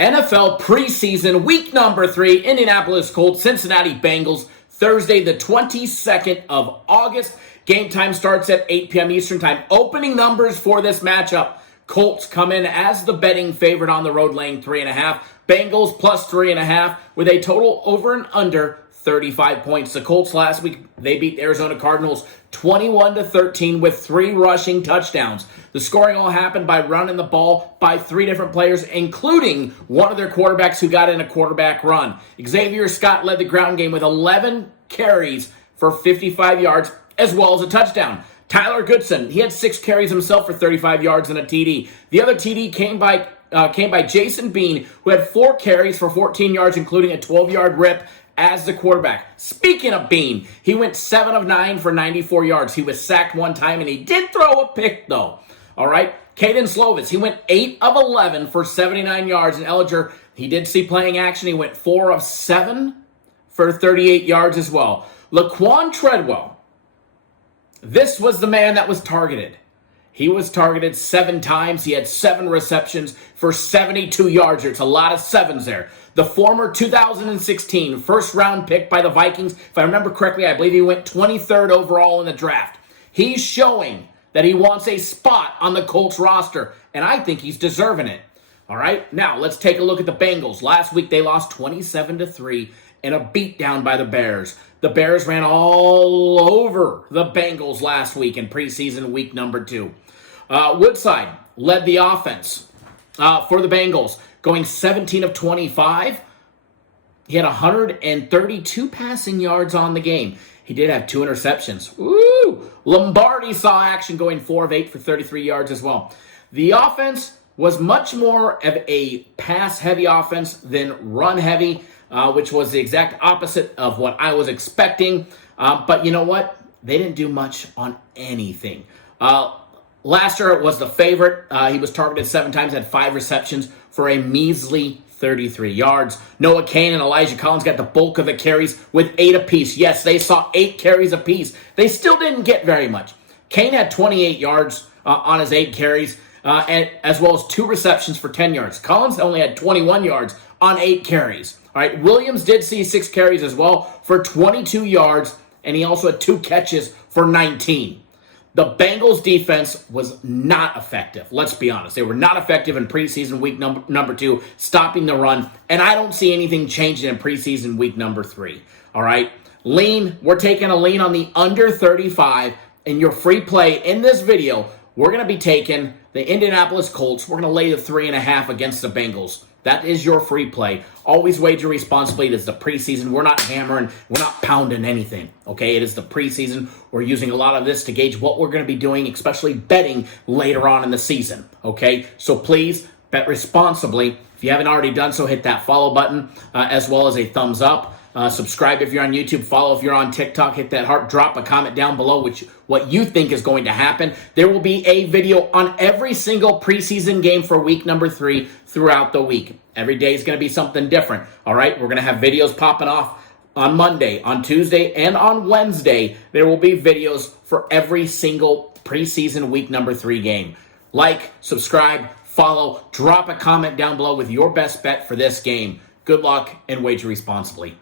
NFL preseason week number 3, Indianapolis Colts, Cincinnati Bengals, Thursday the 22nd of August. Game time starts at 8 p.m. Eastern time. Opening numbers for this matchup. Colts come in as the betting favorite on the road, laying 3.5. Bengals plus 3.5 with a total over and under 35 points. The Colts last week, they beat the Arizona Cardinals 21-13 with 3 rushing touchdowns. The scoring all happened by running the ball by 3 different players, including one of their quarterbacks who got in a quarterback run. Xavier Scott led the ground game with 11 carries for 55 yards, as well as a touchdown. Tyler Goodson, he had 6 carries himself for 35 yards and a TD. The other TD came by Jason Bean, who had 4 carries for 14 yards, including a 12-yard rip as the quarterback. Speaking of Bean, he went 7 of 9 for 94 yards. He was sacked 1 time, and he did throw a pick, though. All right? Caden Slovis, he went 8 of 11 for 79 yards. And Ellinger, he did see playing action. He went 4 of 7 for 38 yards as well. Laquan Treadwell, this was the man that was targeted. He was targeted 7 times. He had 7 receptions for 72 yards. There's a lot of 7s there. The former 2016 first-round pick by the Vikings, if I remember correctly, I believe he went 23rd overall in the draft. He's showing that he wants a spot on the Colts roster, and I think he's deserving it. All right, now let's take a look at the Bengals. Last week they lost 27-3 in a beatdown by the Bears. The Bears ran all over the Bengals last week in preseason week number 2. Woodside led the offense for the Bengals, going 17 of 25. He had 132 passing yards on the game. He did have 2 interceptions. Woo! Lombardi saw action, going 4 of 8 for 33 yards as well. The offense was much more of a pass-heavy offense than run-heavy, which was the exact opposite of what I was expecting. But you know what? They didn't do much on anything. Laster was the favorite. He was targeted 7 times, had 5 receptions for a measly 33 yards. Noah Cain and Elijah Collins got the bulk of the carries with 8 apiece. Yes, they saw 8 carries apiece. They still didn't get very much. Cain had 28 yards on his 8 carries, and as well as 2 receptions for 10 yards. Collins only had 21 yards on 8 carries. All right, Williams did see 6 carries as well for 22 yards, and he also had 2 catches for 19. The Bengals defense was not effective. Let's be honest. They were not effective in preseason week number 2, stopping the run. And I don't see anything changing in preseason week number 3. All right? Lean, we're taking a lean on the under 35. In your free play in this video, we're going to be taking the Indianapolis Colts. We're going to lay the 3.5 against the Bengals. That is your free play. Always wager responsibly. It is the preseason. We're not hammering. We're not pounding anything. Okay? It is the preseason. We're using a lot of this to gauge what we're going to be doing, especially betting later on in the season. Okay? So please bet responsibly. If you haven't already done so, hit that follow button as well as a thumbs up. Subscribe if you're on YouTube. Follow if you're on TikTok. Hit that heart. Drop a comment down below what you think is going to happen. There will be a video on every single preseason game for week number 3 throughout the week. Every day is going to be something different. All right? We're going to have videos popping off on Monday, on Tuesday, and on Wednesday. There will be videos for every single preseason week number 3 game. Like, subscribe, follow, drop a comment down below with your best bet for this game. Good luck and wager responsibly.